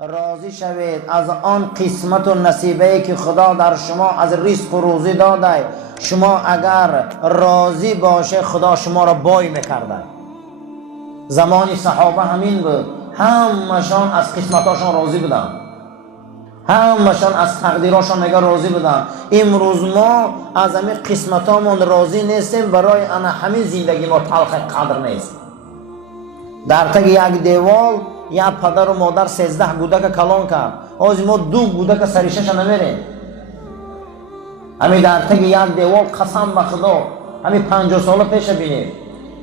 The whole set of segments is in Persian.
راضی شوید از آن قسمت و نصیبه که خدا در شما از رزق و روزی داده. شما اگر راضی باشه خدا شما را بای میکرده. زمانی صحابه همین بود، همشان از قسمتاشان راضی بودن، همشان از تقدیراشان نگاه راضی بودن. امروز ما از همین قسمتامون راضی نیستیم، برای انا همین زندگی ما تلخ قدر نیست. در تک یک دیوال یک پدر و مادر 13 کودک کلان کرد، از ما 2 کودک سریشش نمیریم. همین در تک یک دیوال قسم به خدا همین 50 سال پیش بینیم،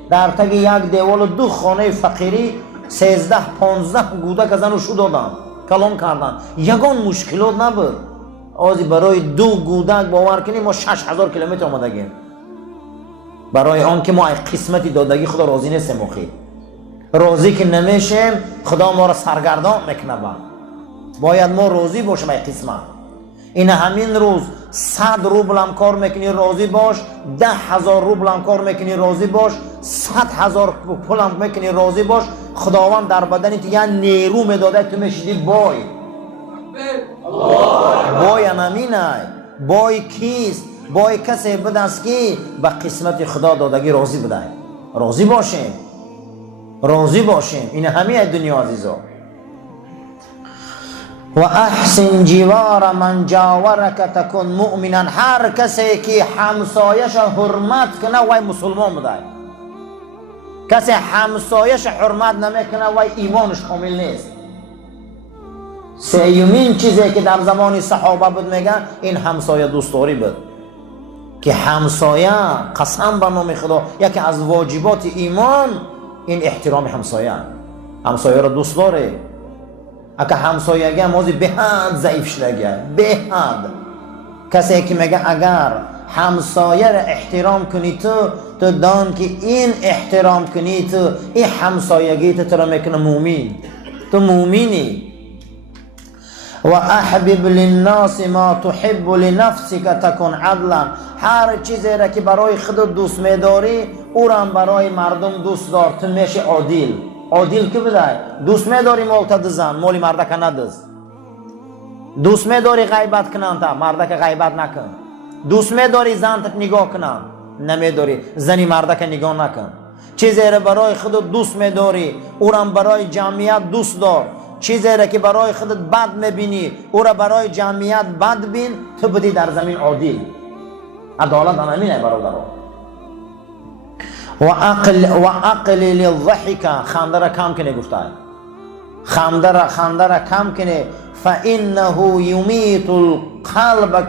در تک یک دیوال 2 خانه فقیری 13 15 کودک از آنو دادن کلان کردن. یگان مشکلات نبود. آزی برای 2 کودک باور کنیم ما 6000 کیلومتر آمدگیم، برای آن که ما قسمتی دادگی خدا راضی نیستیم. راضی که نمیشیم خدا ما را سرگردان میکنه. باید ما راضی باشیم ای قسمت. این همین روز 100 روبل هم کار میکنی راضی باش، 10,000 روبل هم کار میکنی راضی باش، 100,000 پول هم میکنی راضی باش. خداوند در بدنت یه نیرو میداده، تو میشیدی بای. بای همینه. بای کیست؟ بای کسی بود است که به قسمت خدا دادگی راضی بوده. راضی باشیم، راضی باشیم. این همه دنیا عزیزا. و احسن جوار من جاورک تکن مؤمنا. هر کسی که همسایش حرمت کنه وای مسلمان بوده. کسی همسایش حرمت نمیکنه وای ایمانش کامل نیست. سیومین چیزی که در زمان صحابه بود میگن این همسایه دوستداری بود، که همسایه قسم به نام خدا یکی از واجبات ایمان این احترام همسایه. همسایه را دوست داره. اگه همسایه موضوع به حد ضعیف شده، به حد. کسی که میگه اگر همسایه را احترام کنی تو دان که این احترام کنی تو این همسایگی تو را میکنه مومین. تو مومینی. و احبب للناس ما تحب لنفسك تكن عدلا. هر چیزی را که برای خودت دوست میداری او را برای مردم دوست دار، تو میشی عادل. عادل که بده؟ دوست میداری مال تدزن، مالی مردک ندز. دوست میداری غیبت کنن تا مردک غیبت نکن. دوست میداری زنت نگاه کنن، نمیداری زنی مردک نگاه نکن. چیزی را برای خودت دوست میداری او را برای جمعیت دوست دار. چیزی را که برای خودت بد میبینی او را برای جمعیت بد بین. تو بدی در زمین عادل. عدالت همینه برادران. و عقل للضحک. خنده را کم کنه گفته. خنده را کم کنه. فانه یمیت القلب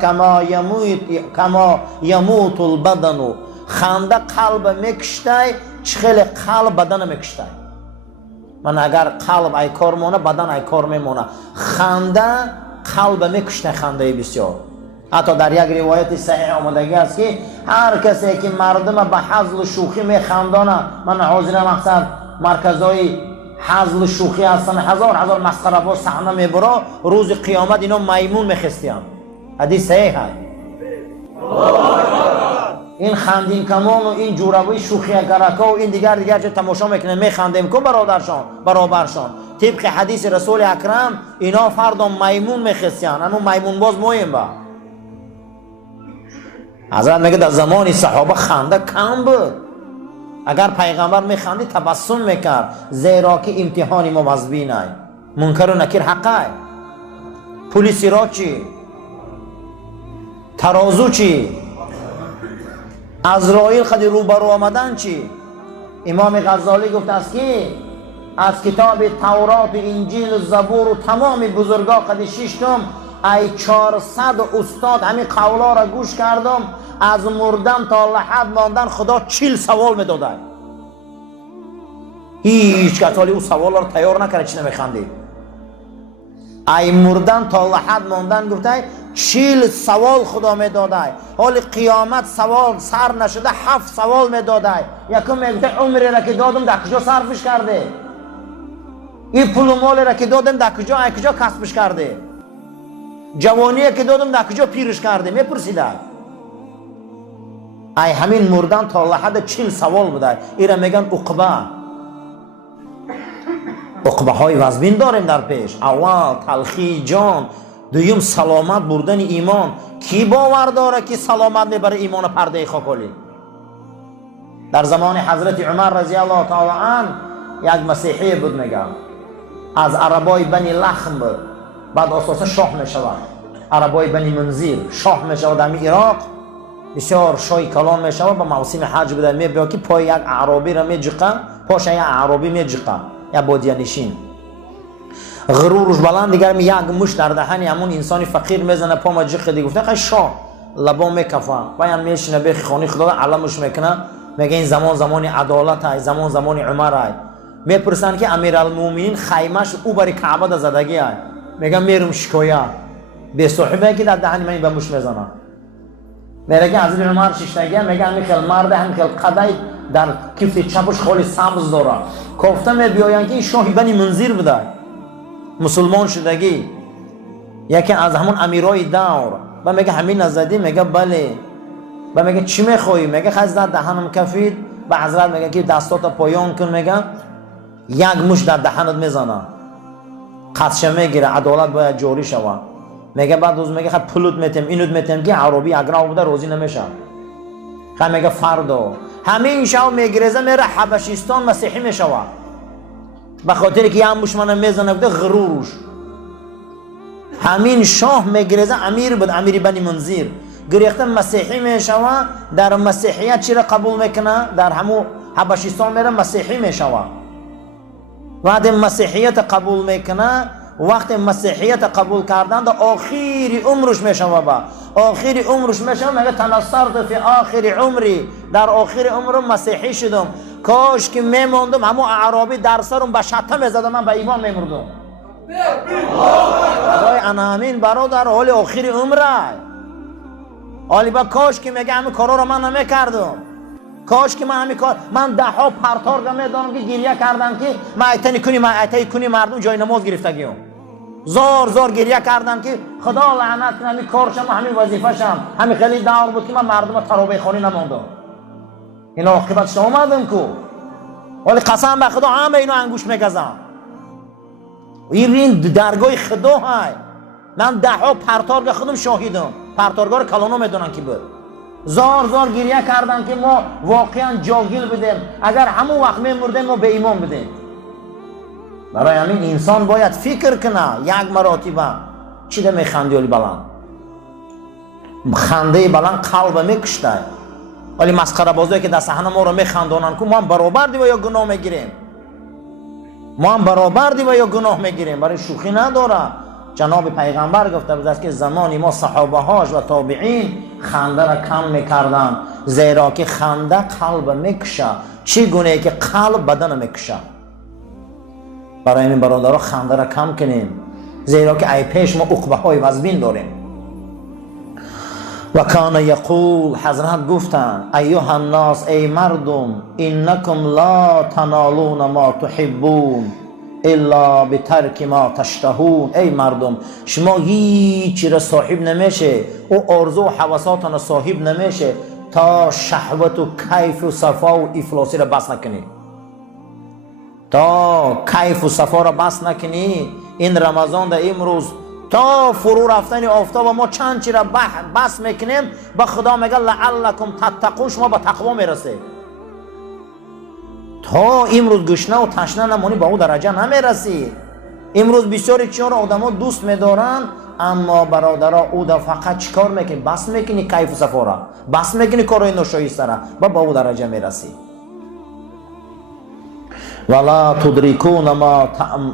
کما یموت البدن. خنده قلب میکشته چخیل قلب بدن میکشته. من اگر قلب ای کار مونه بدن ای کار میمونه. خنده قلب میکشته، خنده بسیار. حتی در یک روایت صحیح آمدگی است که هر کسی که مردم به حزل و شوخی میخندانه، من حاضر مقصد مرکزهای حزل و شوخی هستن، هزار مسخره باز صحنه میبرا، روز قیامت اینا میمون میخستیم. حدیث صحیح هست. این خندین کمان و این جوربوی شوخی گرکا و این دیگر چه تماشا میکنه میخندیم که برابرشان طبق حدیث رسول اکرم اینا فردا میمون میخستیان. اما میمون باز مهم با حضرت میگه در زمان صحابه خنده کم بود. اگر پیغمبر میخندی تبسم میکرد، زیرا که امتحانی ما مزبینه. منکر و نکیر حقه. پولیسی را چی؟ ترازو چی؟ عزرائیل خدی روبرو آمدن چی؟ امام غزالی گفت است که از کتاب تورات و انجیل و زبور و تمام بزرگا قد ششتم ای 400 استاد همین قولا را گوش کردم. از مردن تا لحد ماندن خدا 40 سوال میداده. هیچ کسالی او سوال را تیار نکرده چی نمیخندی. ای مردن تا لحد ماندن گفته 40 سوال خدا میداده. حال قیامت سوال سر نشده 7 سوال میداده. یکم میگه عمری را که دادم در کجا صرفش کرده؟ این پول و مال را که دادم در کجا کسبش کرده؟ جوانی که دادم در کجا پیرش کرده؟ میپرسیده. ای همین مردن تا لحد 40 سوال بوده. اینا میگن عقبه. عقبه های وزبین داریم در پیش. اول تلخی جان، دویم سلامت بردن ایمان. کی باور داره که سلامت میبره ایمان پرده خاکولی؟ در زمان حضرت عمر رضی الله تعالی عنه یک مسیحی بود، میگه از عربای بنی لخم بود، بعد اساسا شاه میشود. عربای بنی منذیر شاه میشود در عراق، بسیار شاه کلان میشود. با موسم حج بوده، میبینه که پای یک اعرابی را میجقه، پاش یک اعرابی میجقه، یک بادیه نشین. غرورش بلند، دیگر یک مش در دهن همون انسان فقیر میزنه، پا ما جقه دی. گفته خیلی شاه لبا میکفه، پایم میشینه به خانه خدا علمش میکنه، میگه این زمان عدالت های، زمان عمر های. میپرسن که امیرالمومنین خیمش او بر کعبه ده زدگی های، میگه میرم شکایت به صاحبه که در دهن من به مش میزنه. میگه حضرت عمر ششتگی، میگه همین خیلی مرد، همین خیلی قدای در کفت چپش خالی سبز داره. گفته میبیاین که این شاه بنی منذیر بوده، مسلمان شدگی، یکی از همون امیرای دور. و میگه همین نزدی؟ میگه بله. و میگه چی میخوایی؟ میگه حضرت دهنم کفید. به حضرت میگه که دستات پایان کن، میگه یک مش در دهنت میزنه، قدشه میگیره، عدالت باید جاری شود. میگه بعد روز میگه خب پلوت میتیم، اینوت میتیم که عربی اگر بوده روزی نمیشه. خب میگه فردا همین شو میگریزه میره حبشستان مسیحی میشود، به خاطر که هم مشمن میزنه بوده غرورش. همین شاه میگریزه امیر بود، امیر بنی منذیر، گریخته مسیحی میشود. در مسیحیت چی را قبول میکنه؟ در همون حبشستان میره مسیحی میشود. وقتی مسیحیت قبول میکنه، وقتی مسیحیت قبول کردن در آخری عمرش میشود، با آخری عمرش میشود. میگه تنصرت فی آخر عمری، در آخر عمرم مسیحی شدم، کاش که میموندم همون اعرابی در سرم به شطه میزدم، من به ایمان میمردم. خدای انامین برادر حال آخر عمره، حالی با کاش که میگه همین کارا رو من نمیکردم، کاش که من همین کار، من ده ها پرتارگه میدانم که گریه کردم که معایته کنی مردم جای نماز گرفتگیم، زار گریه کردم که خدا لعنت کنه همین کارشم و همین وظیفه‌شم، همین خیلی دور بود که من مردم ترابه خانی نماندم. این عاقبتش اومدم کو، ولی قسم به خدا همه اینو انگوش میگزم. این درگاه خدا های، من ده ها پرتارگه خودم شاهیدم، پرتارگاه رو کلانو میدونن که بود. زار گریه کردن که ما واقعا جاهل بودیم، اگر همون وقت میمردیم ما به ایمان بودیم. برای همین انسان باید فکر کنه یک مراتبه. چی ده میخندی ولی بلند؟ خنده بلند قلب میکشته، ولی مسخره بازایی که در صحنه ما رو میخندانن که ما هم برابر دی و یا گناه میگیریم، برای شوخی نداره. جناب پیغمبر گفته بود که زمانی ما صحابه هاش و تابعین خنده را کم میکردن، زیرا که خنده قلب میکشه، چی گونه که قلب بدن میکشه. برای این برادرها خنده را کم کنیم، زیرا که ای پیش ما عقبه های وزبین داریم. و کان یقول، حضرت گفتن ایها الناس، ای مردم، اینکم لا تنالون ما تحبون الا بترک ما تشتهون. ای مردم، شما هیچی را صاحب نمیشه، او آرزو و حواساتان صاحب نمیشه تا شهوت و کیف و صفا و افلاسی را بس نکنی. تا کیف و صفا را بس نکنی، این رمضان در امروز تا فرو رفتن آفتاب ما چند چی را بس میکنیم، با خدا میگه لعلکم تتقون، شما با تقوا میرسه. تا امروز گشنه و تشنه نمونی با او درجه نمیرسی. امروز بسیاری چیار آدم ها دوست میدارن، اما برادرها او دا فقط چیکار میکنی؟ بس میکنی کیف و صفا را، بس میکنی کارهای ناشایسته را، با او درجه میرسی. ولا تدركون ما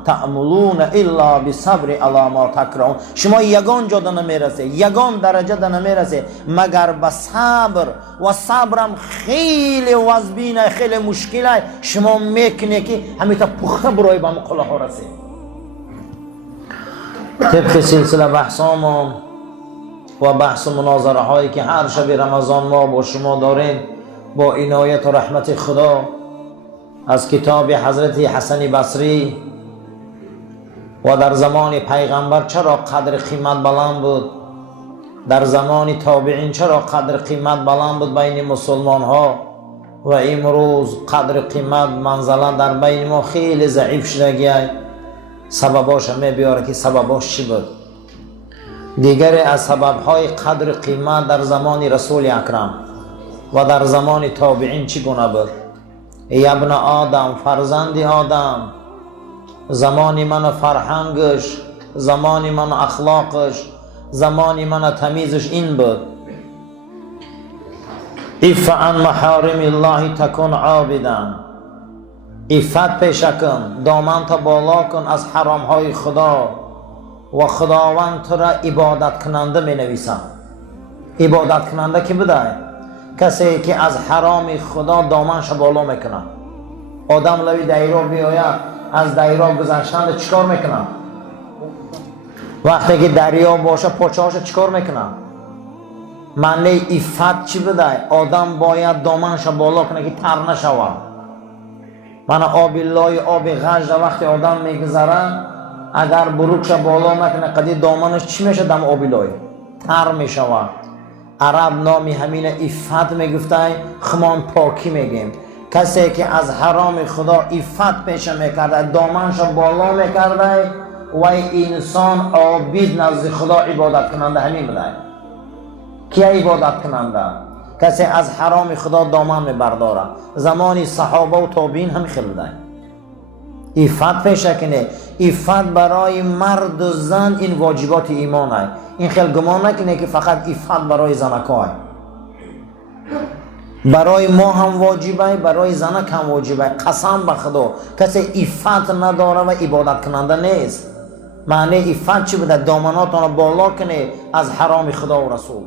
تعملون الا بصبر على ما تکرهون. شما یگان جا نمیرسه، یگان درجه نمیرسه مگر به صبر، و صبرم خیلی وزبینه، خیلی مشکله. شما میکنه که همیتا پخته برای به مقاله ها رسه. طبق سلسله بحثامون و بحث و مناظره هایی که هر شب رمضان ما با شما داریم، با عنایت و رحمت خدا از کتاب حضرت حسن بصری و در زمان پیغمبر چرا قدر قیمت بلند بود، در زمان تابعین چرا قدر قیمت بلند بود بین مسلمان ها، و امروز قدر قیمت منزله در بین ما خیلی ضعیف شده. سبباش می بیاره که سبباش چی بود؟ دیگر از سببهای قدر قیمت در زمان رسول اکرم و در زمان تابعین چی گونه بود؟ ای ابن آدم، فرزند آدم، زمان من فرهنگش، زمان من اخلاقش، زمان من تمیزش این بود: عف عن محارم الله تکن عابدا. عفت پیشه کن، دامن تا بالا کن از حرام های خدا و خداوند تو را عبادت کننده می نویسم. عبادت کننده کی بوده؟ کسی که از حرام خدا دامنش بالا میکنه. آدم لوی دریا بیاید، از دریا گذشتن چیکار میکنه؟ وقتی که دریا باشه پاچه‌هاش چیکار میکنه؟ معنی عفت چی بوده؟ آدم باید دامنش بالا کنه که تر نشود. من آب لای آب غژ وقتی آدم میگذره اگر بروکش بالا نکنه قدی دامنش چی میشه؟ دم آب لای تر میشود. عرب نامی همین عفت میگفته، خمان پاکی میگیم. کسی که از حرام خدا عفت پیشه میکرده، دامنش بالا میکرده و انسان عابد نزد خدا عبادت کننده همین بوده. کی عبادت کننده؟ کسی از حرام خدا دامن میبرداره. زمان صحابه و تابعین هم خیلی بوده. عفت پیشه کنه. عفت برای مرد و زن این واجبات ایمان است. این خیلی گمان نکنه که فقط عفت برای زنکا است. برای ما هم واجبه، برای زنک هم واجبه. قسم به خدا کسی عفت نداره و عبادت کننده نیست. معنی عفت چی بوده؟ دامناتون بالا کنه از حرام خدا و رسول.